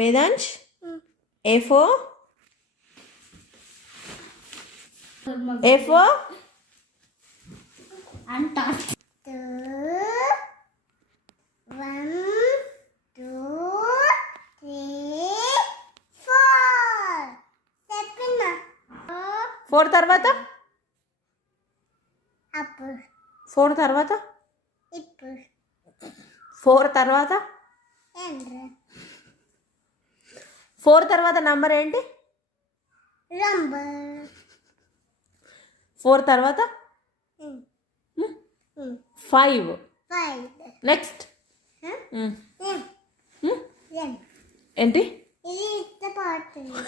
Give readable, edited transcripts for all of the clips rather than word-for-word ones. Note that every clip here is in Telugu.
Vedansh A for A for అంట 2 1 2 3 4 చెప్పినా 4 తర్వాత అప్పుడు 4 తర్వాత ఇప్పుడు 4 తర్వాత ఏంద్ర 4 తర్వాత నంబర్ ఏంటి? నంబర్ 4 తర్వాత 5. 5 నెక్స్ట్ ఏంటి? ఇది ఇష్టపడుతుంది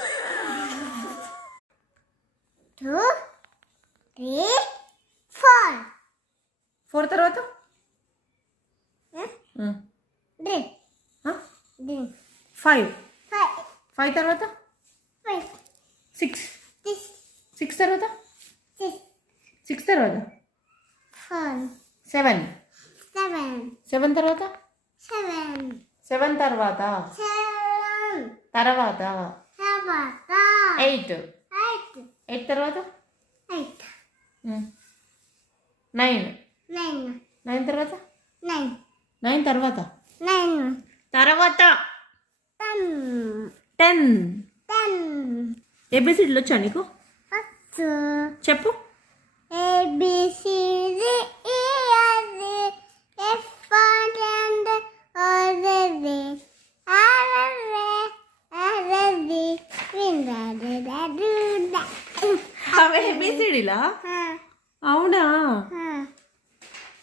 2 3 4 4 తర్వాత 5. 5 తర్వాత 6. 6 తర్వాత 6 తర్వాత 7. 7 తర్వాత 7 తర్వాత 8. 8 తర్వాత 9. 9 తర్వాత 9 తర్వాత 10. ఏబిసిడీలు వచ్చా నీకు? చెప్పు. అవే ఏబిసిడీలా?